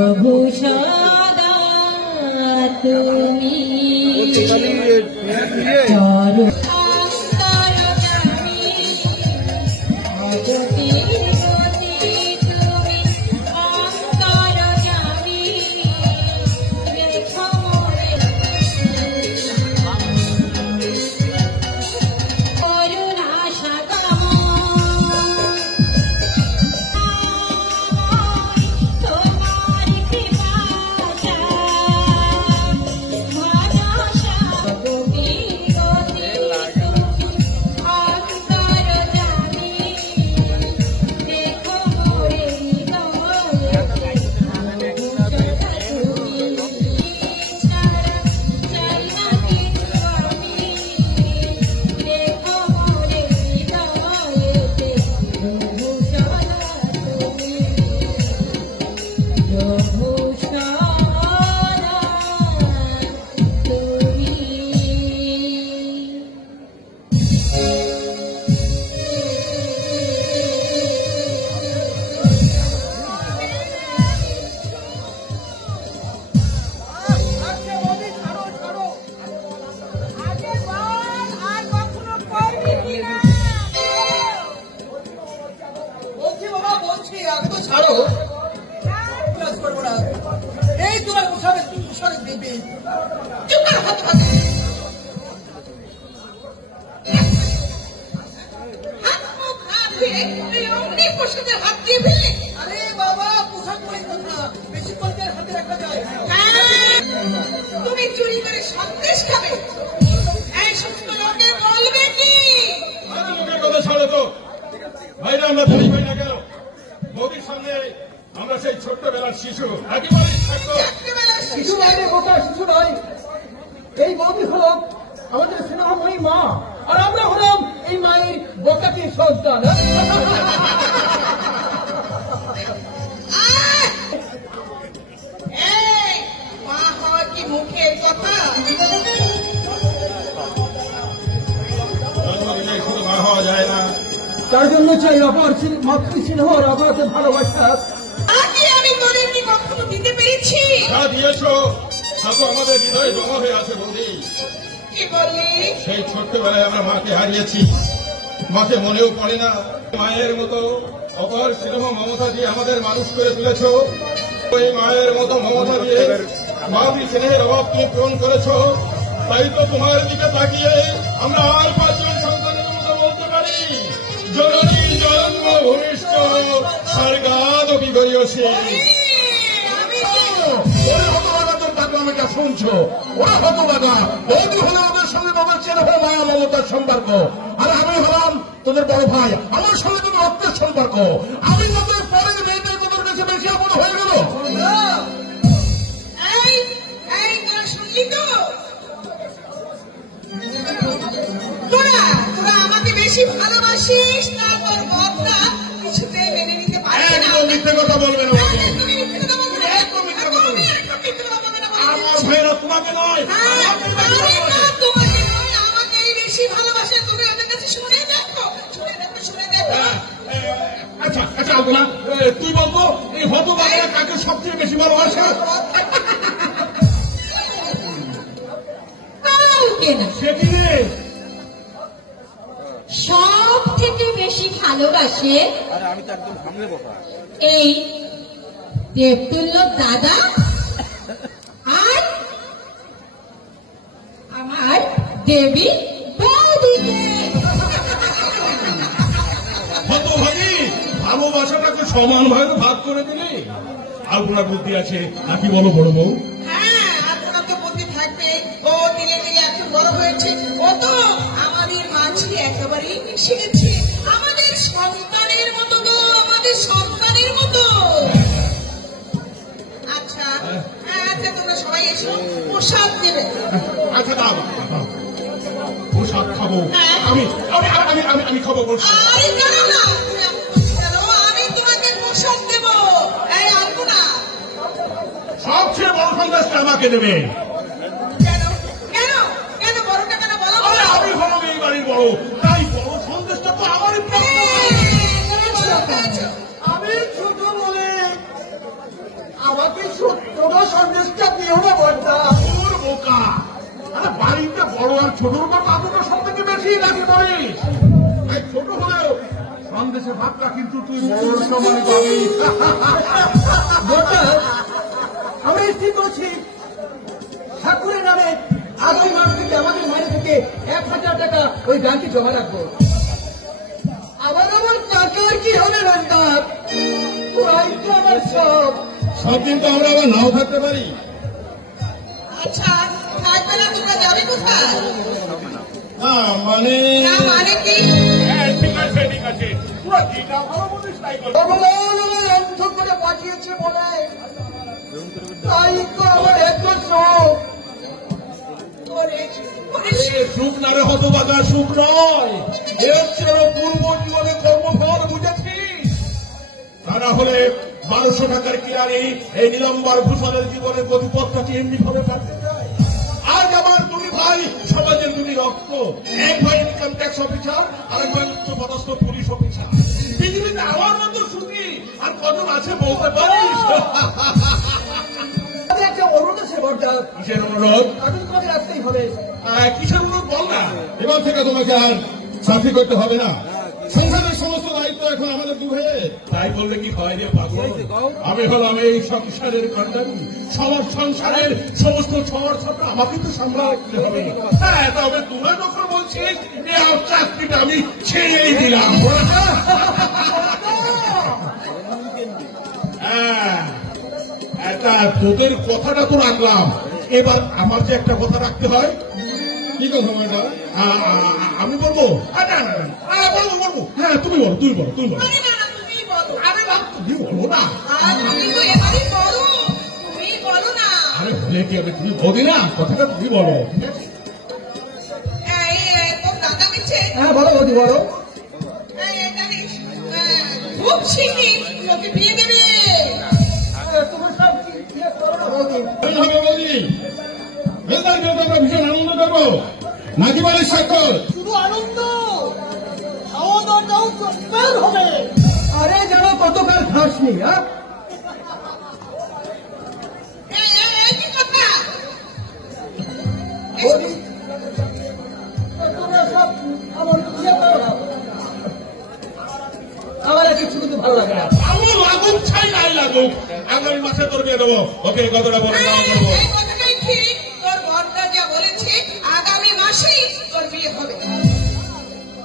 প্রভু সদা তুমি তুমি চুরি করে সন্দেশ খাবে এই সমস্ত লোকে বলবে কি? কথা ছাড়ো তো ভাইরা, আমরা ধরি ভাই না কেন? মোদির সামনে আমরা সেই ছোট্টবেলার শিশু, একেবারে শিশু নয়, কথা শিশু নয়। এই মোদি হল আমাদের স্নেহময়ী মা, আর আমরা হলাম এই মায়ের বকাতি সন্তান। মা হওয়ার কি মুখের কথা? শুধু মা হওয়া যায় না, তার জন্য চাই অপার মাতৃস্নেহ আর অপারকে ভালোবাসা। আগে আমি তোদেরকে কখনো দিতে পেরেছি? যা দিয়েছ তা তো আমাদের হৃদয় জমা হয়ে আছে বৌদি। কি বললি? সেই ছোট্টবেলায় আমরা মাকে হারিয়েছি, মাকে মনেও পড়ে না। মায়ের মতো অপার স্নেহ মমতা দিয়ে আমাদের মানুষ করে তুলেছ। ওই মায়ের মতো মমতা দিয়ে মাতৃ স্নেহের অভাব তুমি পূরণ করেছ। তাই তো তোমার দিকে তাকিয়ে আমরা আর পাঁচজন সন্তানের মতো বলতে পারি, জননী জন্ম ভূমিষ্ঠ স্বর্গাদপি গরিয়সী। পাগলামিটা শুনছো? ওরা হতবাগা। বৌদি হলে ওদের সঙ্গে তোমার চেনা হয়ে মায়া মমতার সম্পর্ক, আর আমি হলাম তোদের বড় ভাই, আমার সঙ্গে তোদের রক্তের সম্পর্ক। আমি তোদের পরের মেয়েদের তোদের কাছে বেশি আপন হয়ে গেল। তোরা আমাকে বেশি ভালোবাসিস না, তোর মতটা কিছুতে মেনে নিতে পারবি না। মিথ্যে কথা বলবে না, তোমাকে নয়, আমাকেই বেশি ভালোবাসে। তুমি ওদের কাছে শুনে দেখো, শুনে দেখো। আচ্ছা আচ্ছা, তুই বলতো এই হতভাগা কাকে সবচেয়ে বেশি ভালোবাসে? সব থেকে বেশি ভালোবাসে এই দেবতুল্য দাদা আর আমার দেবী বৌদিকে। হতভাগী, ভালোবাসাটাকে সমান ভাবে ভাগ করে দিলে আর কোনো বুদ্ধি আছে নাকি বলো বড় বউ? হ্যাঁ, আর কোনো তো বুদ্ধি থাকবে। ও দিলে দিলে এত বড় হয়েছে, ও তো আমাদের মাঝে একেবারেই মিশে গেছে। আমাদের সন্তানের মতো তো, আমাদের সন্তানের মতো। আচ্ছা আচ্ছা, তোমরা সবাই এসো, প্রসাদ দেবে। আচ্ছা দাও, প্রসাদ খাবো। আমি আমি আমি আমি খাবো প্রসাদ। আমি তোমাকে প্রসাদ দেব। এই আনবো না, সবচেয়ে বড় সন্দেশটা আমাকে দেবে। কেন কেন কেন বড়টা কেন বলো? আমি হলাম এই বাড়ির বড়, তাই বড় সন্দেশটা তো আমারই। আমি ছোট বলে আমাকে সন্দেশটা দিও না বর্দা। তোর বোকা, আরে বাড়িতে বড় আর ছোটর কথা তোকে সব থেকে বেশি লাগে বলিস। ছোট হলেও সন্দেশের ভাবটা কিন্তু তুই বড় সমানে পাবি। বর্দা, আমরা স্থির করছি ঠাকুরের নামে আগামী মাস থেকে আমাদের মাঝে থেকে 1000 টাকা ওই গানটি জমা রাখবো। আবার আমার টাকার কি হবে বর্দা? তোরাই তো আমার সব। সব দিন তো আমরা আবার নাও থাকতে পারি। আচ্ছা, থাকবে না তোমরা যাবে কোথায়? না মানে কি? ঠিক আছে ঠিক আছে, পুরো দিনটা ভালো মতো তাই করবো। ভগবান আমার অন্ধ করে পাঠিয়েছে বলে তাই তো আমার এত শোক। সুখ না রে হতবাগা, সুখ নয়, এ হচ্ছে পূর্ব জীবনে কর্মফল, বুঝেছিস? তা না হলে 1200 টাকার কিনারে এই নীলম্বর ভূষণের জীবনের গতিপথটা কি এমনি ভাবে কাটতে যায়? আজ আমার দুই ভাই সমাজের দুটি রক্ত, এক ভাই ইনকাম ট্যাক্স অফিসার আর এক ভাই উচ্চপদস্থ পুলিশ অফিসার। পৃথিবীতে আমার মতো সুখী আর কজন আছে বলতে পারিস? একটা অনুরোধ আছে বর্দা। কিসের অনুরোধ? আমি তোমাকে রাখতেই হবে। কিসের অনুরোধ বল না। এবার থেকে তোমাকে আর চাকরি করতে হবে না, সংসারের সমস্ত দায়িত্ব এখন আমাদের দুধে। তাই বললে কি হয় রে পাগল? আমি হলাম এই সংসারের কান্ডারি, সবার সংসারের সমস্ত ছড় ছাপড়া আমাকে তো সামলাতে হবে। হ্যাঁ, তবে তোরা যখন বলছিস যে চাকরিটা আমি ছেড়েই দিলাম। হ্যাঁ, এটা তোদের কথাটা তো রাখলাম, এবার আমার যে একটা কথা রাখতে হয়। কি কথা এটা? আমি বলবো? বলবো। হ্যাঁ, তুমি বলো, তুমি বলো, তুমি বলো। আরে তুমি বলো না। আরে বলে কি হবে, তুমি বলি না, কথাটা তুমি বলো। হ্যাঁ বলো বৌদি বলো। খুব শিখি ওকে বিয়ে দেবে। তোমার সব ঠিক করো না বৌদি। হবে বৌদি, আমরা ভীষণ আনন্দ করবো। নাকি বলে স্বাক্ষর? শুধু আনন্দ, খাওয়া দাওয়াটাও চমৎকার হবে। আরে যেন কতকাল খাসনি। হ্যাঁ বৌদি, তোমরা সব আমার ইয়ে করো না। আমার আর কিছু কিন্তু ভালো লাগে না। আমার লাগুক ছাই নাই লাগুক, আগামী মাসে তোর বিয়ে দেবো। ওকে, কথাটা বলে দেওয়া করবো। তোর বর্দা যা বলেছে আগামী মাসেই তোর বিয়ে হবে।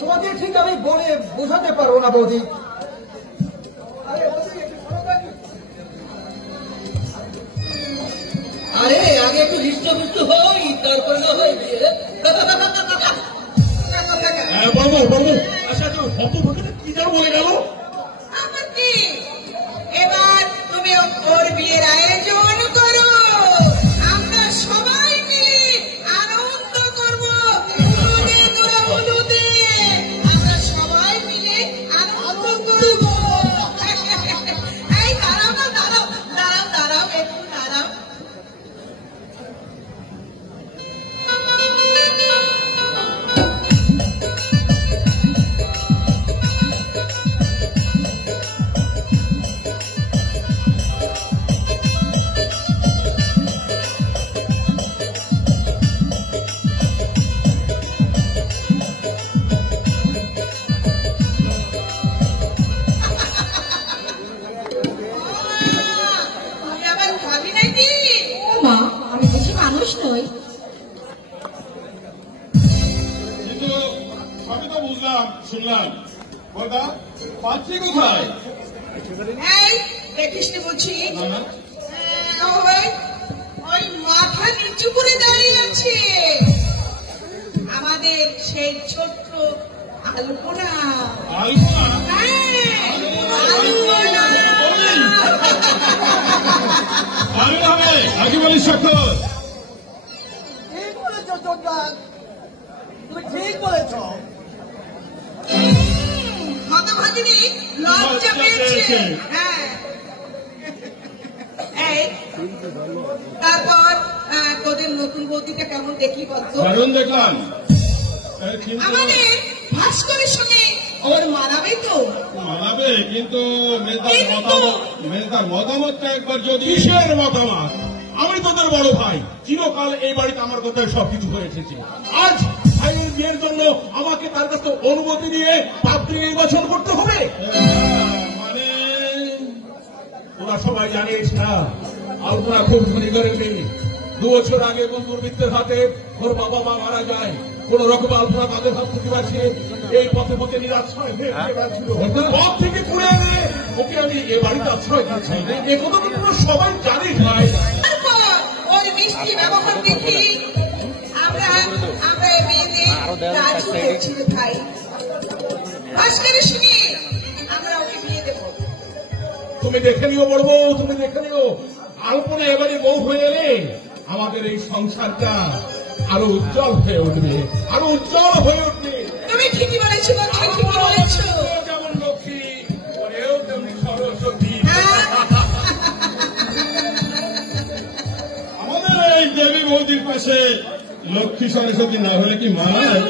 তোমাদের ঠিক আমি বলে বোঝাতে পারবো না বৌদি। আরে আগে একটু হৃষ্টপুষ্ট হই, তারপরে না হয় বিয়ে। হ্যাঁ বলবো বলবো। আচ্ছা, তো হত ভাগে কি যেন বলে গেল? আমার কি এবার তুমি ওর বিয়ের আয়োজন করো, আমরা সবাই মিলে আনন্দ করবো। আমরা সবাই মিলে আনন্দ করবো। এই দাঁড়াও না, দাঁড়াও দাঁড়াও দাঁড়াও একটু দাঁড়াও। তুমি আবার খাবি নাকি? মা, আমি বুঝি মানুষ নই? কিন্তু সবই তো বুঝলাম, শুনলাম। বলতা পাচ্ছি কোথায়? এই দেখিস নি বলছি, না না, ওই মাথা নিচু করে দাঁড়িয়ে আছে আমাদের সেই ছোট্ট আলপনা। আলপনা? আমি হবে নাকি বলি স্বাক্ষর? ঠিক বলেছ চন্দ্রান, তুমি ঠিক বলেছ। হতভাগিনী লজ্জা পেয়েছে। হ্যাঁ, এই তারপর তোদের নতুন বৌদিটা কেমন দেখি বলতো? দারুণ দেখলাম, কিন্তু আমাদের ভাস্করের সঙ্গে ওর মানাবে তো? মানাবে, কিন্তু মেয়েটার মতামতটা একবার যদি। কিসের মতামত? তোদের বড় ভাই, চিরকাল এই বাড়িতে আমার কথায় সবকিছু হয়ে এসেছে। আজ ভাইয়ের বিয়ের জন্য আমাকে তার কাছে অনুমতি নিয়ে পাত্রী নির্বাচন করতে হবে। মানে ওরা সবাই জানিস না, আলপনা খুব ধনী করে নেই। 2 বছর আগে বন্ধুর মিত্রের হাতে ওর বাবা মা মারা যায়। কোন রকম আলপনা তাদের হাত থেকে বাঁচিয়ে এই পথে পথে নিরাশ্রয় হয়ে ছিল। পথ থেকে পুড়ে এনে ওকে আমি এ বাড়িতে আশ্রয় দিয়েছি। এ কথা তো তোমরা সবাই জানিস ভাই। ওই মিষ্টি ব্যবহার দেখি আমরা এই মেয়েদের রাজি হয়েছি ভাই। ভাস্করের শুনি আমরা ওকে বিয়ে দেবো। তুমি দেখে নিও বড় বউ, তুমি দেখে নিও। আলপনা এবারে বউ হয়ে এলে আমাদের এই সংসারটা আরো উজ্জ্বল হয়ে উঠবে, আরো উজ্জ্বল হয়ে উঠবে। তুমি ঠিকই বলেছো, ঠিকই বলেছো। যেমন লক্ষ্মী, ওরেও তেমনি সরস্বতী। আমাদের এই দেবী বৌদির পাশে লক্ষ্মী সরস্বতী না হলে কি মানায়?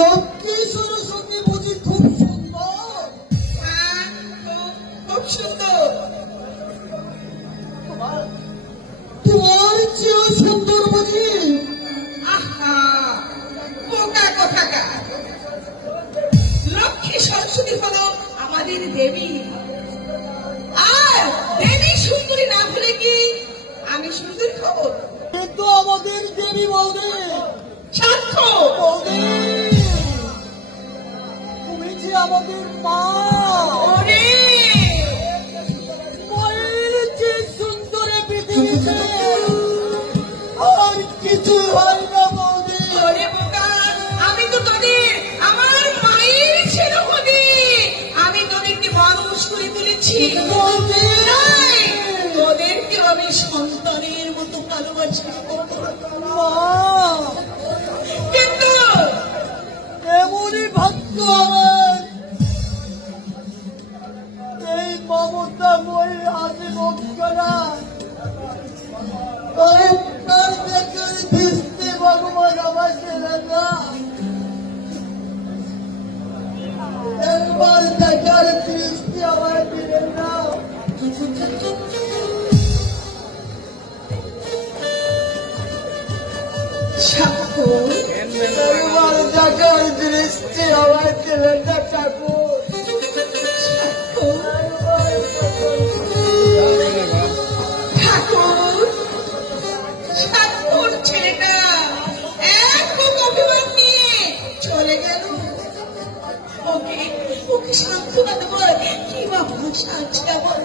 লক্ষ্মী সরস্বতী বুঝি খুব সুন্দর? খুব সুন্দর। তোমার চেয়েও সুন্দর বুঝি? আহা, বোকা কোথাকার। লক্ষ্মী সরস্বতী হলো আমাদের দেবী, আর দেবী সুন্দরী না হলে কি আমি সুন্দরী হব? কিন্তু আমাদের দেবী বৌদি, সার্থ বৌদি তুমি যে আমাদের মা। ওরে মায়ের যে সুন্দরী পৃথিবীতে আর কিছু হয় না বৌদি। ওরে বোকা, আমি তো তোদের আমার মায়ের ছেলে হবি। আমি তোদেরকে মানুষ করে তুলেছি, তাই তোদেরকে আমি সন্তানের মতো ভালোবাসি। মা, কিন্তু এমনই ভাগ্য আমার, এই মমতাময়ী আজীবন করা তার দেখার দৃষ্টি ভগবান আমাকে দেখা, একবার দেখার দৃষ্টি আমার দিলেন না। ঠাকুর, একবার দেখার দৃষ্টি আমার দিলেন না ঠাকুর। ঠাকুর, ঠাকুর ছেলেটা এক বুক অভিমান নিয়ে চলে গেল। ওকে সান্ত্বনা দেবো কি বা ভাষা আছে আমার?